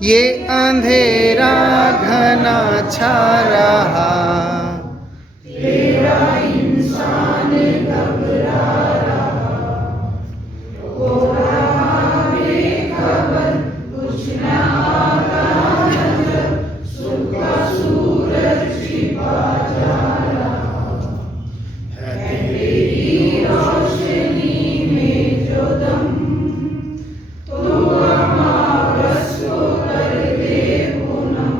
ये अंधेरा घना छा रहा, तेरा इंसान घबरा रहा, हो रहा बेखबर, कुछ न आता नजर, सुबह का सूरज छिपा जा रहा है, तेरी रोशनी में जो दम, तो अमावस को कर दे पूनम,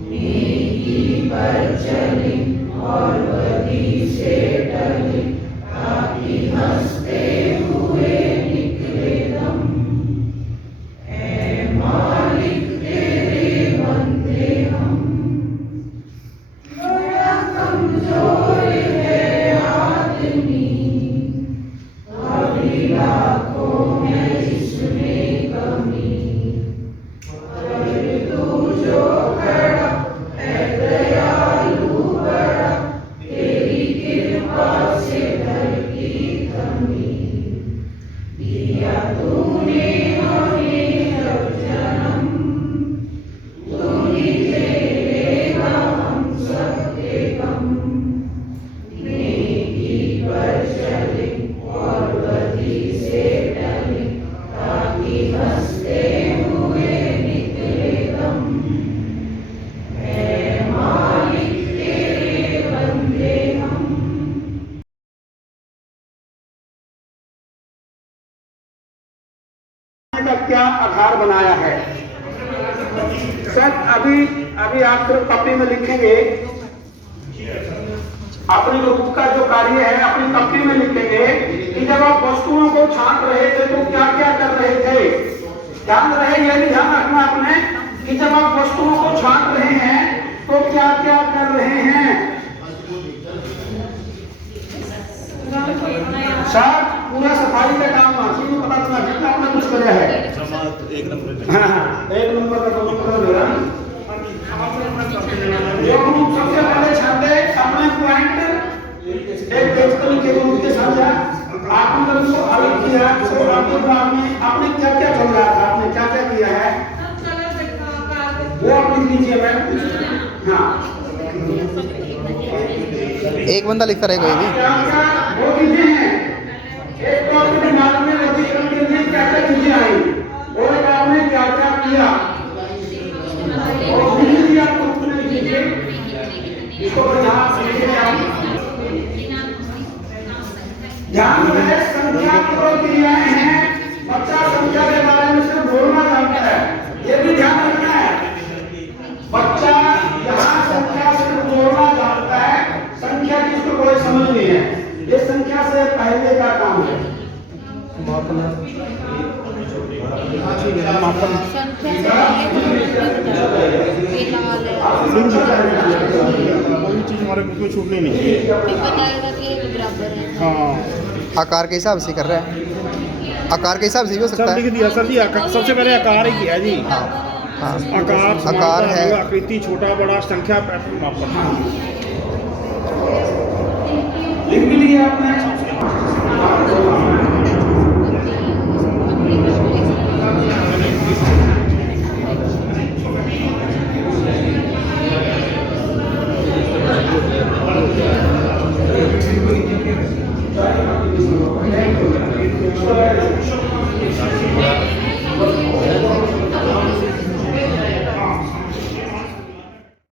नेकी पर चले और बदी से टले, ताकि हंसते हुए निकले दम। ऐ मालिक तेरे बंदे हम, बड़ा कमजोर है आदमी, अभी लाखों में इसमें कमी, पर तू जो खड़ा है दयालु बड़ा, तेरी कृपा से धरती थमी, दिया तूने हमें जब जन्म, तू ही झेलेगा हम सबके गम, नेकी पर चले और बदी से टले, ताकि हंसते हुए निकले दम। ऐ मालिक तेरे बंदे हम। का क्या आधार बनाया है सर? अभी आप सिर्फ कॉपी में लिखेंगे, अपनी रूप का जो कार्य है अपनी कॉपी में लिखेंगे कि जब आप वस्तुओं को छांट रहे थे तो क्या क्या कर रहे थे। ध्यान रहे, यह भी ध्यान रखना आपने कि जब आप वस्तुओं को छांट रहे हैं तो क्या क्या कर रहे हैं। सर पूरा सफाई का काम वासी को पता चला जितना आपने कुछ करा है। एक नंबर हाँ, एक नंबर का नंबर मेरा जो ग्रुप सबसे पहले छाते अपने पॉइंट एक पेज पर लिखे ग्रुप के साथ आपने जब उसको अलग किया तो आपने क्या क्या समझा था, आपने क्या क्या किया है वो आप लिख लीजिए मैम। हाँ, एक बंदा लिखता रहे कोई भी। क्या क्या वो चीजें हैं, एक तो आपके दिमाग में वर्गीकरण के लिए क्या क्या चीजें आई और एक आपने क्या क्या किया और दूसरी आपको उसने लीजिए इसको ध्यान रहे संख्या की जो क्रियाएं हैं बच्चा संख्या के बारे में सिर्फ बोलना जानता है, ये भी ध्यान रखना है। बच्चा यहाँ संख्या सिर्फ बोलना जानता है, संख्या की इसको कोई समझ नहीं है, ये संख्या से पहले का काम है। कोई चीज हमारे बुक में छूटनी नहीं है। हाँ, आकार के हिसाब से कर रहे हैं, आकार के हिसाब से भी हो सकता सब है। लिख दिया सर जी, सबसे पहले आकार ही किया जी। हाँ हाँ, आकार आकार है, आकृति, छोटा बड़ा, संख्या, पैटर्न, मापन। लिख भी लिया आपने।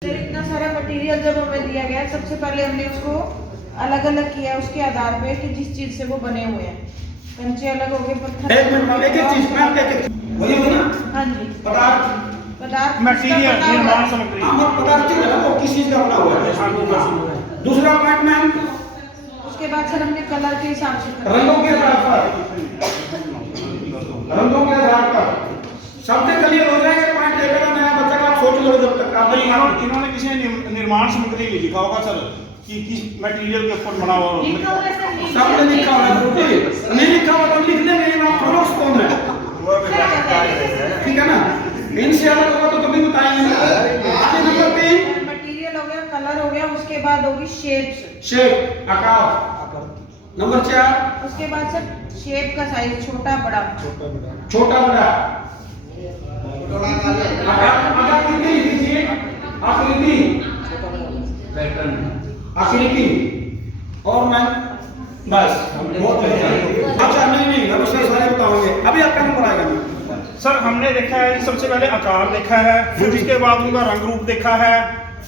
इतना सारा मटेरियल जब हमें दिया गया, सबसे पहले हमने उसको अलग अलग किया उसके आधार पे कि जिस चीज से वो बने हुए हैं। कंचे अलग हो गए, पत्थर एक मिनट में एक एक चीज में एक वही होगी ना। हाँ जी, पदार्थ पदार्थ मटीरियल, निर्माण सामग्री। आम पदार्थ जो है वो किस चीज का बना हुआ है। दूसरा पॉइंट में हम उसके बाद सर हमने कलर के हिसाब से रंगों के आधार पर, रंगों के आधार पर सबसे क्लियर हो जाएगा पॉइंट लेकर नया बच्चा का आप सोच लो जब तक आप इन्होंने किसी ने निर्माण सामग्री नहीं लिखा होगा सर कि किस मटेरियल के ऊपर बना हुआ। सबने लिखा हुआ है, नहीं लिखा हुआ तो लिखने में आप खरोश कौन है, ठीक है ना। इनसे अलग होगा तो कभी बताएंगे ना। आगे नंबर 3 मटेरियल हो गया, कलर हो गया, उसके बाद होगी शेप्स, शेप आकार। नंबर 4 उसके बाद सर शेप का साइज, छोटा बड़ा, छोटा बड़ा। आकृति दीजिए, आकृति, आकृति। और मैं बस बहुत बढ़िया। अच्छा नहीं अभी सही सारे बताओगे। अभी आपका नंबर आएगा। सर हमने देखा है सबसे पहले आकार देखा है, फिर उसके बाद उनका रंग रूप देखा है,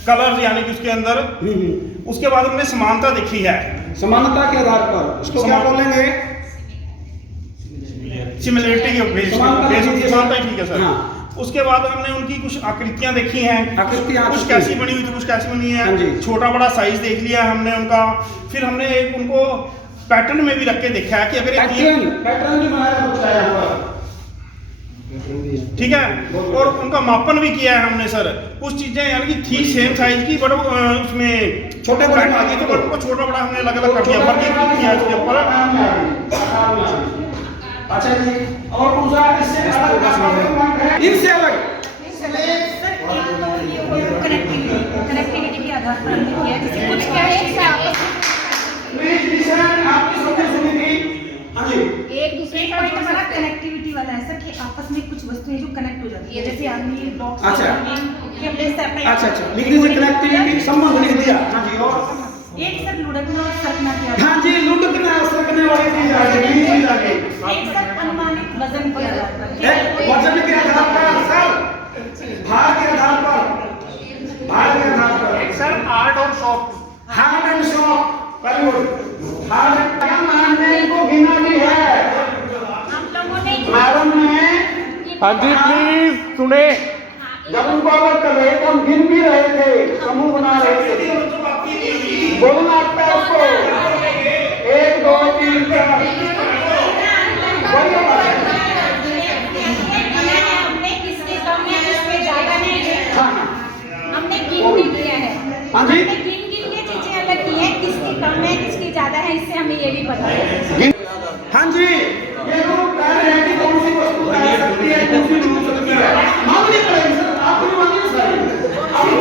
कलर यानी कि उसके अंदर, उसके बाद हमने समानता देखी है। समानता के आधार पर इसको क्या बोलेंगे? सिमिलरिटी के बेस समानता समानता ठीक है सर। हाँ। उसके बाद हमने उनकी कुछ आकृतियां देखी हैं, आकृतियां कुछ कैसी बनी हुई थी, कुछ कैसी बनी हाँ जी। है, छोटा बड़ा साइज देख लिया हमने उनका। फिर हमने एक उनको पैटर्न में भी रख के देखा है कि अगर पैटर्न भी बनाया होता है यहाँ पर। ठीक है, और उनका मापन भी किया है हमने सर। कुछ चीजें यानी कि थी सेम साइज की, बट उसमें छोटे बड़े आगे तो उनको छोटा बड़ा हमने अलग अलग कर दिया, वर्गीकृत किया इसके ऊपर। अच्छा जी, और दूसरा इससे अलग इनसे अलग कनेक्टिविटी के आधार पर हमने किया है। जैसे कुछ क्या है कि आपस प्लीज लिसन, आपकी सबने सुनी थी। हाँ जी, एक दूसरे का जो हमारा कनेक्टिविटी वाला है सर, कि आपस में कुछ वस्तुएं जो कनेक्ट हो जाती है, जैसे आदमी बॉक्स अच्छा। अच्छा अच्छा लिख दीजिए, कनेक्टिविटी संबंध लिख दिया। हाँ जी, और एक सर लुढ़कना और सरकना किया। हाँ जी, लुढ़कना और सरकने वाली चीज आ गई। एक सर अनुमानित वजन के आधार पर, वजन के आधार पर सर, भार के आधार पर, भार के आधार पर सर आर्ट और shop, hard and soft. Very good. Hard क्या मानने को गिना भी है हम लोगों ने मैडम ने। हाँ जी प्लीज सुने। जब उनको अलग कर रहे थे, हम गिन भी रहे थे, समूह बना रहे थे। बोलना आता है उसको, 1 2 3 4। हमने किसके कम है किसके ज्यादा नहीं है, हाँ हमने गिन के किया है। हाँ जी। हमने गिन के चीजें अलग की है, किसकी कम है किसकी ज्यादा है, इससे हमें ये भी पता है। हाँ जी, ये लोग कह रहे हैं कि कौन सी वस्तु कह सकती है, कौन सी नहीं हो सकती है। मांगनी पड़ेगी सर, आप भी मांगिए सर। आप भी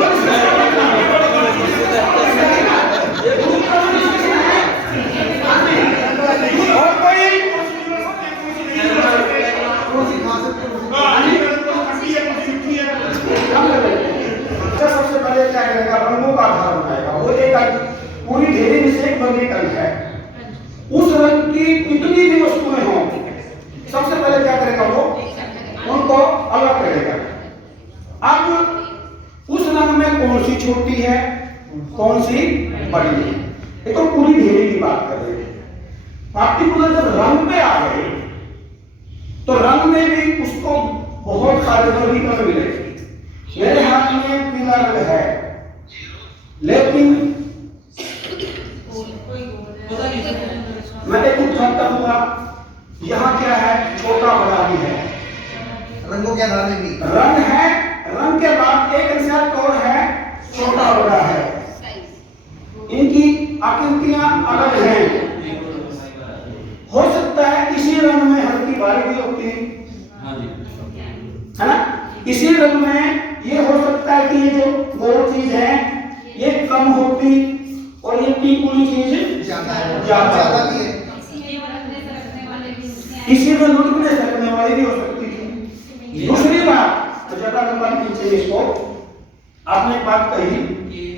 और कोई सबसे पहले क्या करेगा? रंगों का आधार बनाएगा। वो एक पूरी ढेरी में से एक वर्गीकरण है। उस रंग की कितनी भी वस्तुएं हों, सबसे पहले क्या करेगा? वो उनको अलग करेगा। अब उस रंग में कौन सी छोटी है, कौन सी बड़ी है, ये तो पूरी ढेरी की बात कर रहे हैं। पार्टिकुलर जब रंग पे आ गए तो रंग में भी उसको बहुत सारे वर्गीकरण मिले। मेरे हाथ में पीला रंग है, लेकिन मैं एक उठाता हुआ, यहाँ क्या है? छोटा बड़ा भी है। रंगों के आधार में भी रंग है, रंग के बाद एक इंसान और है, छोटा बड़ा है। इनकी आकृतियां अलग हैं। हो सकता है इसी रंग में हल्की बारी भी होती है ना? इसी रंग में ये हो सकता है कि ये जो गोल चीज है ये कम होती और ये तीकोनी चीज ज्यादा भी है। इसी में लुढ़कने सकने वाली भी हो सकती थी। दूसरी बात, तो ज्यादा लंबा खींचे इसको। आपने एक बात कही,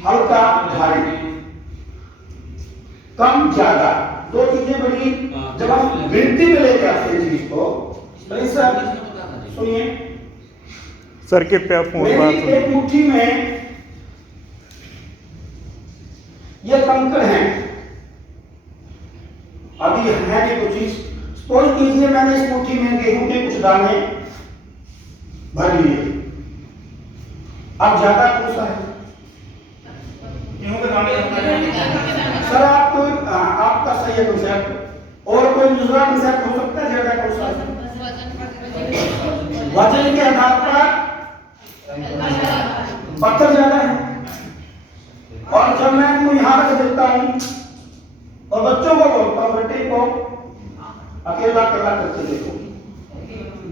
हल्का भारी, कम ज्यादा, दो चीजें बड़ी। जब हम गिनती में लेके आते हैं चीज को, सर सुनिए सर के पे फोन मेरी एक मुट्ठी में ये कंकड़ हैं, अभी है कि कुछ चीज। सपोज कीजिए मैंने इस मुट्ठी में गेहूं के कुछ दाने भर लिए। अब ज्यादा कौन सा है? गेहूं के दाने सर आपका सही है कंसेप्ट। और कोई दूसरा कंसेप्ट हो सकता है? ज्यादा कौन सा है? वजन के आधार पर पत्थर ज्यादा है। और जब मैं इनको यहां रख देता हूं और बच्चों को बोलता हूं बेटे को अकेला अकेला करके देखो,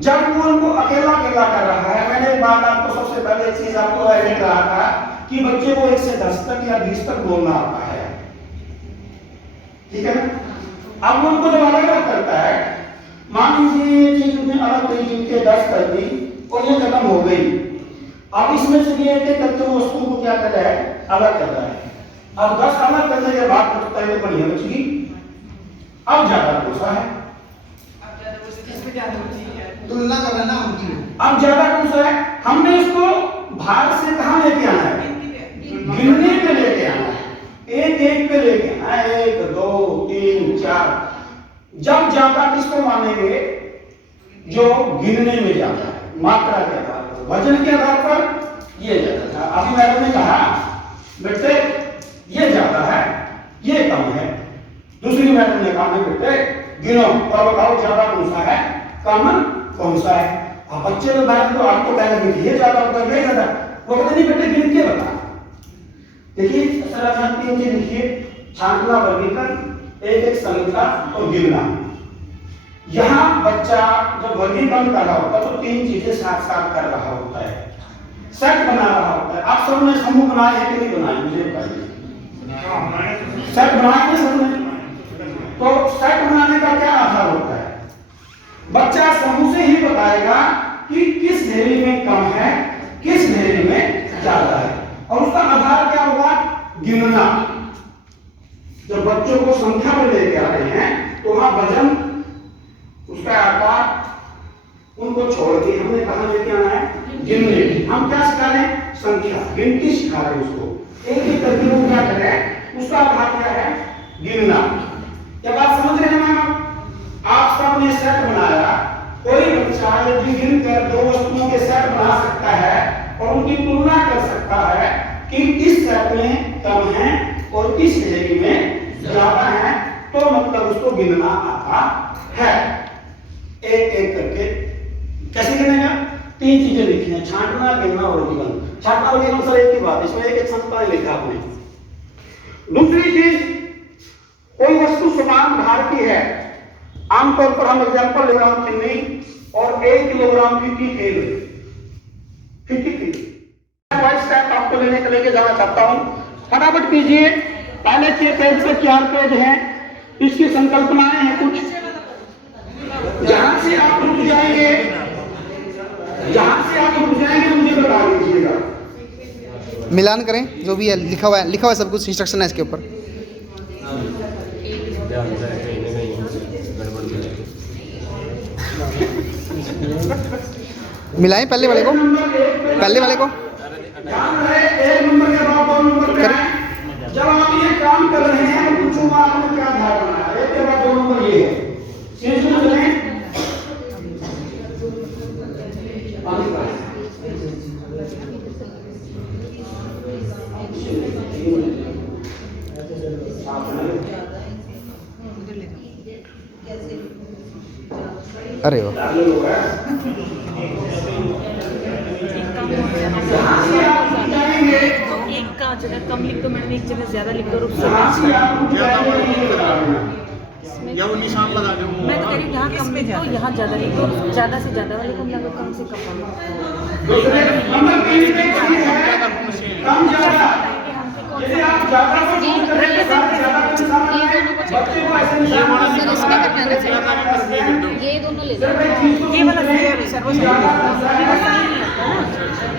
जब वो उनको अकेला अकेला कर रहा है, मैंने एक बात आपको सबसे पहले एक चीज आपको मैंने कहा था कि बच्चे को 1 से 10 तक या 20 तक बोलना आता है, ठीक है ना? अब वो उनको जब अलग अलग करता है, मान लीजिए ये चीज उसने अलग तरीके 10 कर दी, और ये खत्म हो गई। अब इसमें से ये एक तत्व वस्तु को क्या कर रहा है, अलग कर रहा है। अब 10 अलग करने के बाद बचता है तो बढ़िया बचेगी। अब ज्यादा कौन सा है, तुलना कर रहे ना उनकी। अब ज्यादा कौन सा है, हमने इसको भाग से कहां लेके आना है, गिनने पे लेके आना है, एक एक पे लेके आना है, 1 2 3 4। जब ज्यादा किसको मानेंगे, जो गिनने में ज्यादा है, मात्रा के आधार पर, वजन के आधार पर ये ज्यादा था। अभी मैडम ने कहा बेटे ये ज्यादा है ये कम है, दूसरी मैडम ने कहा बेटे गिनो और बताओ ज्यादा कौन सा है, कम कौन सा है। अब बच्चे लोग तो आपको कहेंगे कि ये ज्यादा होगा ये ज्यादा, वो कहते नहीं बेटे गिन के बता। देखिए सर 3 चीज लिखिए, छांटना, वर्गीकरण, एक संख्या और गिनना। यहाँ बच्चा जब वर्गीकरण कर रहा होता है तो 3 चीजें साथ साथ कर रहा होता है, सेट बना रहा होता है। आप सबने समूह बनाए हैं कि नहीं बनाए, मुझे बताइए। सेट बनाए हैं सबने, तो सेट बनाने का क्या आधार होता है, बच्चा समूह से ही बताएगा कि किस ढेरी में कम है किस ढेरी में ज्यादा है, और उसका आधार क्या होगा, गिनना। जब बच्चों को संख्या में लेके आ रहे हैं तो वहां वजन, उसका आकार, उनको छोड़ के हमने कहां लेके आना है, गिनने। हम क्या सिखा रहे हैं, संख्या, गिनती सिखा रहे हैं उसको। एक एक करके वो क्या कर रहे हैं, उसका आधार क्या है, गिनना। क्या बात समझ रहे हैं मैम? आप सबने सेट बनाया, कोई बच्चा यदि गिनकर 2 वस्तुओं के सेट बना सकता है और उनकी तुलना कर सकता है कि किस सेट में कम है और किस ढेरी में ज्यादा है, तो मतलब उसको गिनना आता है। एक एक करके कैसे गिनेगा, 3 चीजें लिखी हैं, छांटना, गिनना और वर्गीकरण। छांटना वर्गीकरण सर एक ही बात है, इसमें एक संख्या लिखा आपने। दूसरी चीज, कोई वस्तु समान भार की है, आमतौर पर हम एग्जांपल ले रहा हूं चीनी और 1 किलोग्राम की तेल, 50 स्टेप आपको लेके जाना चाहता हूं, फटाफट कीजिए। पहले 6 पेज पे 4 पेज हैं, इसकी संकल्पनाएं हैं कुछ। जहां से आप रुक जाएंगे, मुझे बता दीजिएगा। मिलान करें जो भी है, लिखा हुआ है सब कुछ, इंस्ट्रक्शन है इसके ऊपर। मिलाएं पहले वाले को, पहले वाले को ध्यान रहे, 1 नंबर के बाद 2 नंबर पे आए। जब आप ये काम कर रहे हैं पूछूंगा आपने क्या धारणा है, 1 के बाद 2 नंबर ये है, चीज समझ रहे हैं। अरे वाह, एक का जगह कम लिख दो मैडम, एक जगह ज्यादा लिख दो, या वो निशान लगा दो। मैं तो कह रही हूँ यहाँ कम लिख दो, यहाँ ज्यादा लिख दो, ज्यादा से ज्यादा वाले कम लगो, कम से कम कम ज्यादा, यदि आप ज्यादा को यूज करें तो ज्यादा के निशान लगाएं, बच्चे को ऐसे निशान ये दोनों ले ये वाला सही है सर, वो सही है,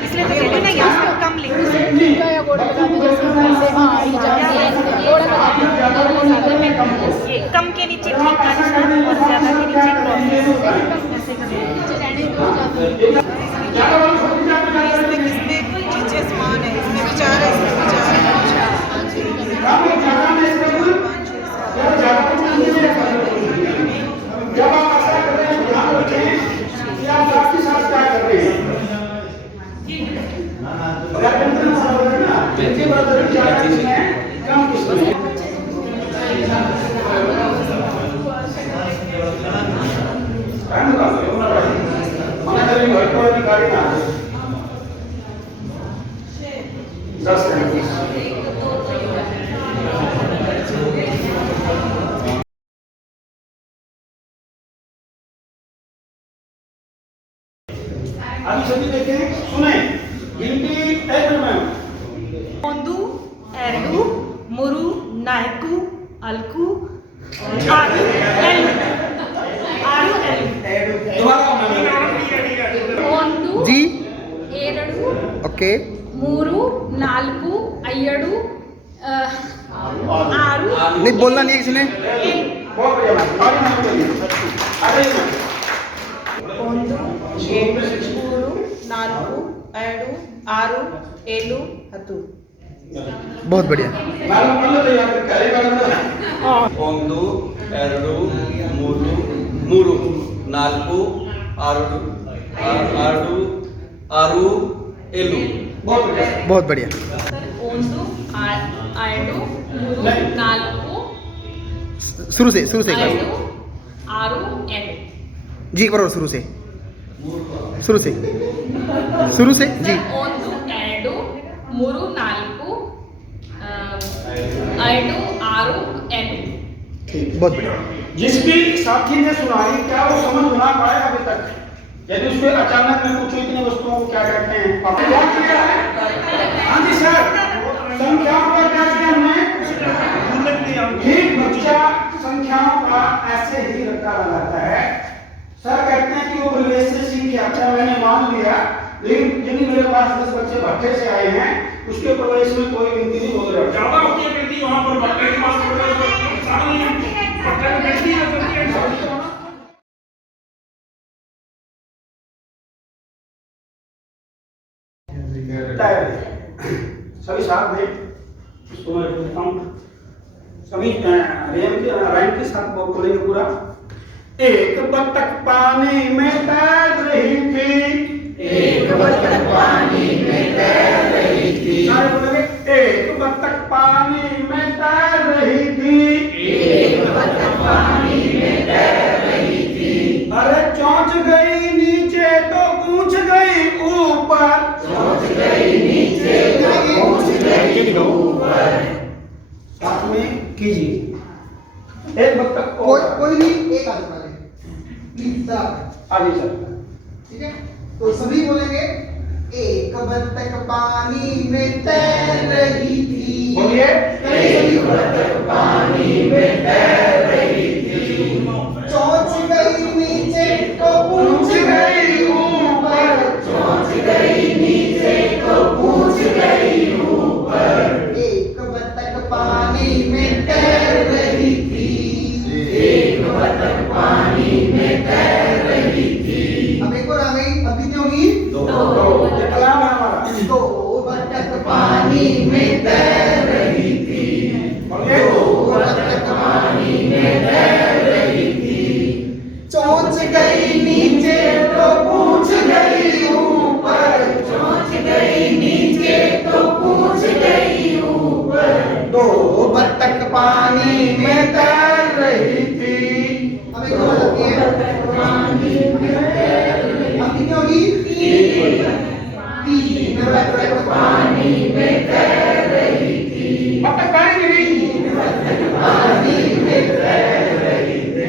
इसलिए तो कहते हैं ना यहाँ कम लिख दो। या गोड़ बता दो, जैसे हाँ ये गोड़ बता दो, ये कम के नीचे ठीक का निशान और ज्यादा के नीचे क्रॉस, ऐसे करें। ज्यादा वाला छोड़ दिया तो इसमें किसमें चीजें समान है, इसमें विचार है, इसमें विचार है। ज्यादा में ज्यादा कुछ नहीं है। जब आप ऐसा कर रहे हैं ध्यान रखें कि आप साथ के साथ क्या कर रहे हैं। अभी सभी देखें, सुने, गिनती एक में ओंदू, एरडू, मुरु, नायकू, अलकू, आरू, एलू, आरू, एलू। दोबारा ओंदू, ओके ಮೂರು ನಾಲ್ಕು ಐದು ಆರು नहीं बोलना नहीं है किसी ने बहुत बढ़िया मैम आगे मैम चलिए आगे मैम 1 2 3 4 5 6 7 10 बहुत बढ़िया मैडम पहले तो यहाँ पे करे मैडम 1 2 3 4 5 6 7 7 बहुत बढ़िया बहुत बढ़िया ಒಂದು ಐದು ಮೂರು ನಾಲ್ಕು शुरू से एक बार ಐದು ಆರು ಎಂಟು जी एक बार और शुरू से शुरू से जी ಒಂದು ಎರಡು ಮೂರು ನಾಲ್ಕು ಐದು ಆರು ಎಂಟು बहुत बढ़िया जिस भी साथी ने सुनाई क्या वो समझ ना पाए अभी तक यदि उसके अचानक में पूछो इतनी वस्तुओं को क्या कहते हैं आपने क्या किया है हाँ जी सर संख्याओं का क्या किया हमने ठीक बच्चा संख्याओं का ऐसे ही रखा रहता है सर कहते हैं कि वो प्रवेश से सीख के अच्छा मैंने मान लिया लेकिन जिन मेरे पास 10 बच्चे भट्टे से आए हैं उसके प्रवेश में कोई गिनती नहीं बोल रहा ज्यादा होती है गिनती वहाँ पर भट्टे के पास सारा नहीं भट्टे में गिनती है सभी साथ में इसको मैं बोलता हूँ सभी रैंक के साथ बोलेंगे पूरा एक बतख पानी में तैर रही थी एक बतख पानी में तैर रही थी सारे बोलेंगे एक बतख पानी में तैर रही थी एक बतख पानी में तैर रही थी अरे चौंच गई नीचे तो पूछ गई ऊपर चौंच गई नीचे तो पूछ गई ऊपर साथ में कीजिए एक बतख कोई नहीं एक आदमी वाले प्लीज सर आगे सर ठीक है तो सभी बोलेंगे एक बतख पानी में तैर रही थी बोलिए एक बतख पानी में तैर रही थी चौंच गई नीचे तो पूछ गई ऊपर चौंच गई नीचे तो पूछ गई ऊपर एक बतख पानी में तैर रही थी एक बतख पानी में तैर रही थी अब एक और आ गई अभी क्या होगी दो ये कलाम है हमारा दो बतख पानी में तैर रही थी बोलिए दो बतख पानी में तैर रही थी चौंच गई नीचे तो पूछ गई ऊपर चौंच गई नीचे तो पूछ गई ऊपर दो बतख पानी में तैर रही थी अब एक और आती है अभी क्या होगी तीन बतख पानी में तैर रही थी बतख पानी में पानी में तैर रही थी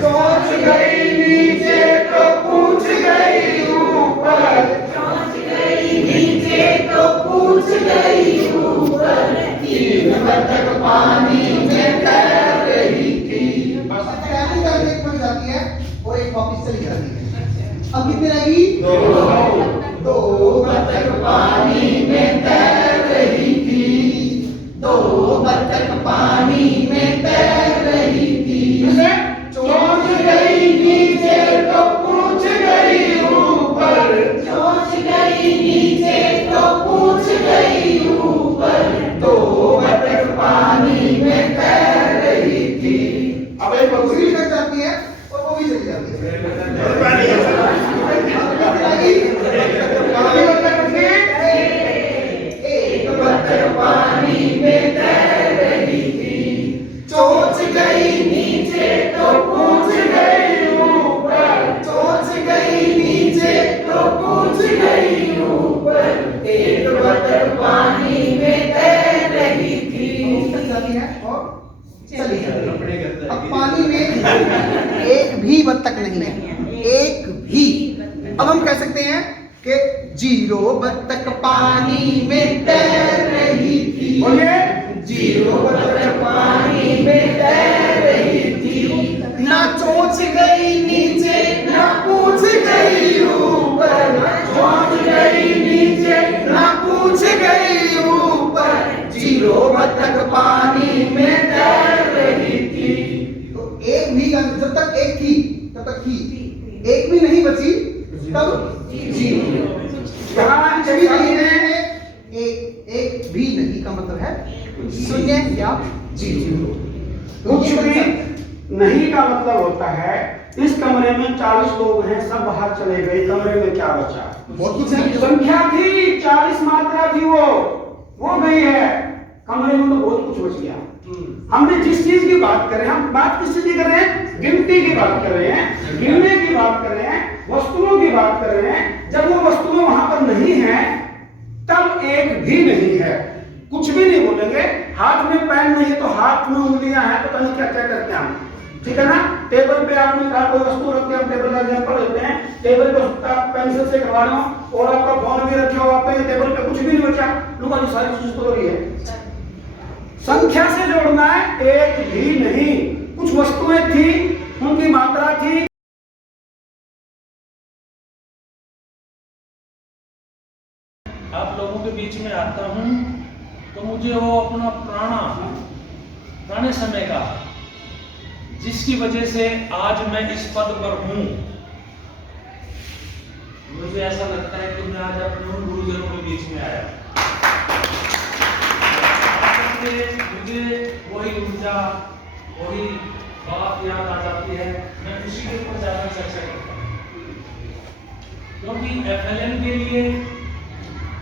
चौंच गई नीचे तो पूछ गई ऊपर चौंच गई नीचे तो पूछ गई ऊपर तीन बतख पानी में तैर रही थी बस तैयारी करके एक बन जाती है और एक वापस चली जाती है अब कितनी रहेगी दो बतख पानी में तैर रही थी दो बतख पानी में तैर रही थी चौंच गई नीचे तो पूछ गई ऊपर चौंच गई नीचे तो पूछ गई ऊपर दो बतख पानी में तैर रही थी अब एक दूसरी तक जाती है और वो भी चली जाती है एक बतख पानी में तैर रही थी चौंच गई नीचे तो पूछ गई ऊपर चौंच गई नीचे तो पूछ गई ऊपर एक बतख पानी में तैर रही थी और चली जाती है अब पानी में एक भी बतख नहीं है एक भी अब हम कह सकते हैं कि जीरो बतख पानी में तैर रही थी बोलिए जीरो बतख पानी में तैर रही थी ना चोंच गई नीचे ना पूछ गई ऊपर ना चोंच गई नीचे दो बतख पानी में तैर रही थी। तो एक भी जब तक एक थी तब तक थी, एक भी नहीं बची तब जी। यहाँ सभी कवि नहीं ने है, एक भी नहीं का मतलब है शून्य या जीरो। कुछ भी नहीं का मतलब होता है इस कमरे में 40 लोग हैं, सब बाहर चले गए, कमरे में क्या बचा? बहुत कुछ है। संख्या थी 40, मात्रा थी वो गई है, कमरे में तो बहुत कुछ बच गया। हमने जिस चीज की बात कर रहे हैं, हम बात किस चीज की कर रहे हैं? गिनती की बात कर रहे हैं, गिनने की बात कर रहे हैं, वस्तुओं की बात कर रहे हैं। जब वो वस्तुएं वहां पर नहीं है तब एक भी नहीं है। कुछ भी नहीं बोलेंगे, हाथ में पेन नहीं है तो हाथ में उंगलियां हैं, पता नहीं क्या क्या करते हैं हम, ठीक है ना। टेबल पे आपने कहा कोई वस्तु रख के, हम टेबल का एग्जांपल लेते हैं, टेबल पे आप पेंसिल से करवा रहे हो और आपका फोन भी रखे हो, आपके टेबल पे कुछ भी नहीं बचा, लुका जी सारी चीज तो रही है। संख्या से जोड़ना है, एक भी नहीं। कुछ वस्तुएं थी, उनकी मात्रा थी। आप लोगों के बीच में आता हूं तो मुझे वो अपना पुराने समय का, जिसकी वजह से आज मैं इस पद पर हूं, मुझे ऐसा लगता है कि मैं आज अपने उन गुरुजनों के बीच में आया। मुझे वही ऊर्जा, वही बात याद आ जाती है, मैं उसी के ऊपर ज्यादा चर्चा करता हूँ। क्योंकि FLN के लिए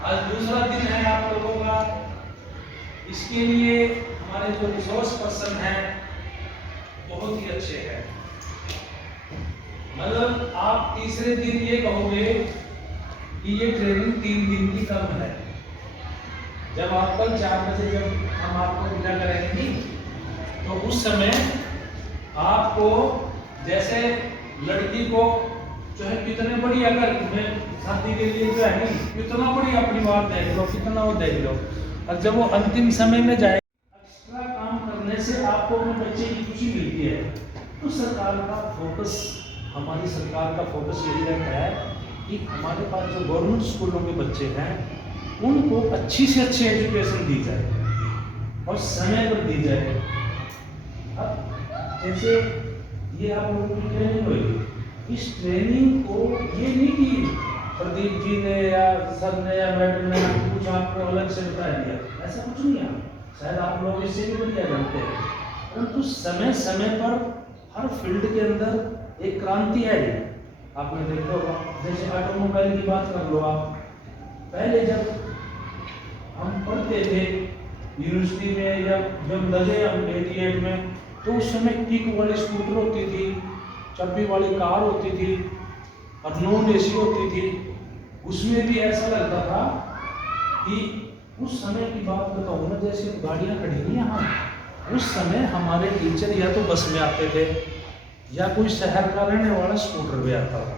आज दूसरा दिन है आप लोगों का। इसके लिए हमारे जो रिसोर्स पर्सन हैं बहुत ही अच्छे हैं। मतलब आप तीसरे दिन ये कहोगे कि ये ट्रेनिंग 3 दिन की कम है। जब आप कल 4 बजे जब हम आपको विदा करेंगे तो उस समय आपको, जैसे लड़की को जो है कितने बड़ी, अगर तुम्हें शादी के लिए जो है नहीं कितना बड़ी अपनी बात देख लो, कितना वो देख लो, और जब वो अंतिम समय में जाए एक्स्ट्रा काम करने से आपको अपने बच्चे की खुशी मिलती है। तो सरकार का फोकस, हमारी सरकार का फोकस यही रहता है कि हमारे पास जो गवर्नमेंट स्कूलों के बच्चे हैं उनको अच्छी से अच्छी एजुकेशन दी जाए और समय पर दी जाए। अब जैसे ये आप लोगों की ट्रेनिंग हुई, इस ट्रेनिंग को ये नहीं कि प्रदीप जी ने या सर ने या मैडम ने कुछ आपको अलग से बता दिया, ऐसा कुछ नहीं है। शायद आप लोग इससे भी बढ़िया जानते हैं, परंतु समय समय पर हर फील्ड के अंदर एक क्रांति है। आपने देखा होगा, जैसे ऑटोमोबाइल की बात कर लो आप, पहले जब हम पढ़ते थे यूनिवर्सिटी में या जब लगे हम 88 में, तो उस समय किक वाली स्कूटर होती थी, चब्बी वाली कार होती थी और नॉन AC होती थी। उसमें भी ऐसा लगता था कि उस समय की बात बताऊँ ना, जैसे गाड़ियाँ खड़ी हुई यहाँ, उस समय हमारे टीचर या तो बस में आते थे या कोई शहर का रहने वाला स्कूटर पे आता था,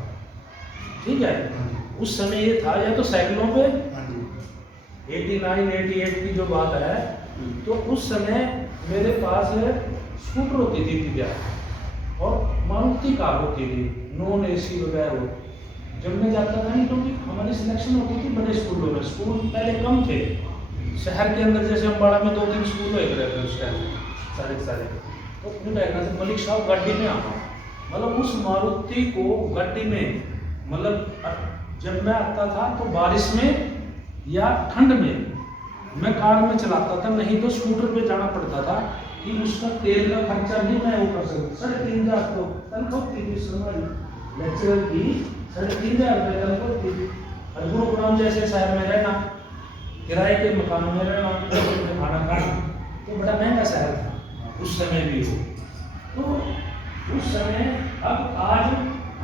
ठीक है। उस समय ये था, या तो साइकिलों पे 89, 88 की जो बात है, तो उस समय मेरे पास स्कूटर होती थी दिव्या और मारुति कार होती थी, नॉन AC वगैरह। जब मैं जाता था नहीं, क्योंकि हमारी सिलेक्शन होती थी बड़े स्कूलों में, स्कूल पहले कम थे शहर के अंदर, जैसे अम्बाड़ा में 2-3 स्कूल हुए थे उस टाइम सारे। तो उन टाइम से मलिक साहब गाड़ी में आना, मतलब उस मारुति को गाड़ी में, मतलब जब मैं आता था तो बारिश में या ठंड में मैं कार में चलाता था, नहीं तो स्कूटर पे जाना पड़ता था कि उसका तेल का खर्चा भी मैं वो कर सकता। 3,500 तो तनख्वाह होती थी हमारी लेक्चरर की, 3,500 रुपये तनख्वाह होती थी। और गुरुग्राम जैसे शहर में रहना, किराए के मकान में रहना, खाना खाना, तो बड़ा महंगा शहर था उस समय भी हो। तो उस समय, अब आज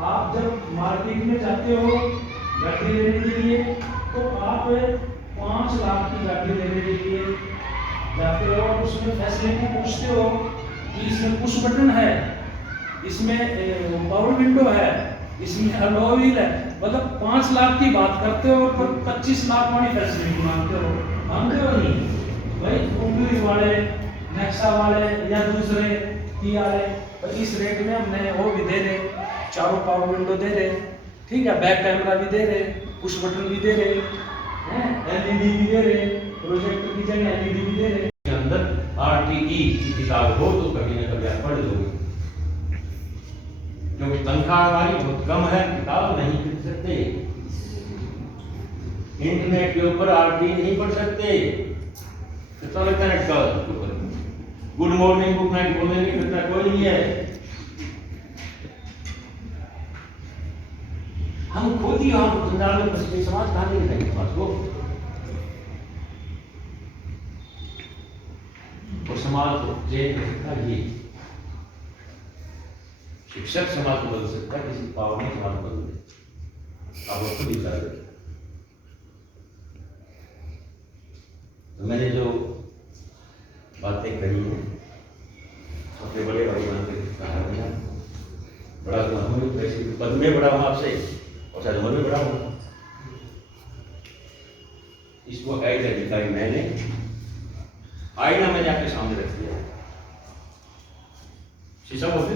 आप जब मार्केट में जाते हो गाड़ी लेने के लिए, तो आप 5 लाख की गाड़ी लेने के लिए जाते हो और उसमें फैसिलिटी पूछते हो कि इसमें पुश बटन है, इसमें पावर विंडो है, इसमें अलॉय व्हील है, मतलब 5 लाख की बात करते हो और 25 लाख वाली फैसिलिटी मांगते हो नहीं भाई। कंप्यूटर वाले, नेक्सा वाले या दूसरे की वाले, और इस रेट में हमने वो भी दे रहे, चारों पावर विंडो दे रहे, ठीक है, बैक कैमरा भी दे रहे, पुश बटन भी दे रहे हैं, LED भी दे रहे, प्रोजेक्टर की जगह LED भी दे रहे। RTE की किताब हो तो कभी न कभी आप पढ़ लोगे, क्योंकि तनख्वाह हमारी बहुत कम है, किताब नहीं खरीद सकते, इंटरनेट के ऊपर RTE नहीं पढ़ सकते, कितना लगता है के ऊपर गुड मॉर्निंग गुड नाइट बोलेंगे कितना कोई नहीं है। हम खुद ही हम जंजाल में फंसे, समाज कहाँ ले जाएंगे समाज को, और समाज को चेंज कर सकता है ये शिक्षक समाज को बदल सकता है, किसी पावर में समाज को बदल दे, आप खुद विचार करें। तो मैंने जो बातें कही हैं अपने बड़े भाई बहन के कहा है, बड़ा तो हम वैसे पद में बड़ा हूँ आपसे और शायद उम्र में बड़ा हूँ, इसको एज अधिकारी मैंने आईना मैंने आपके सामने रख दिया, शीशा बोलते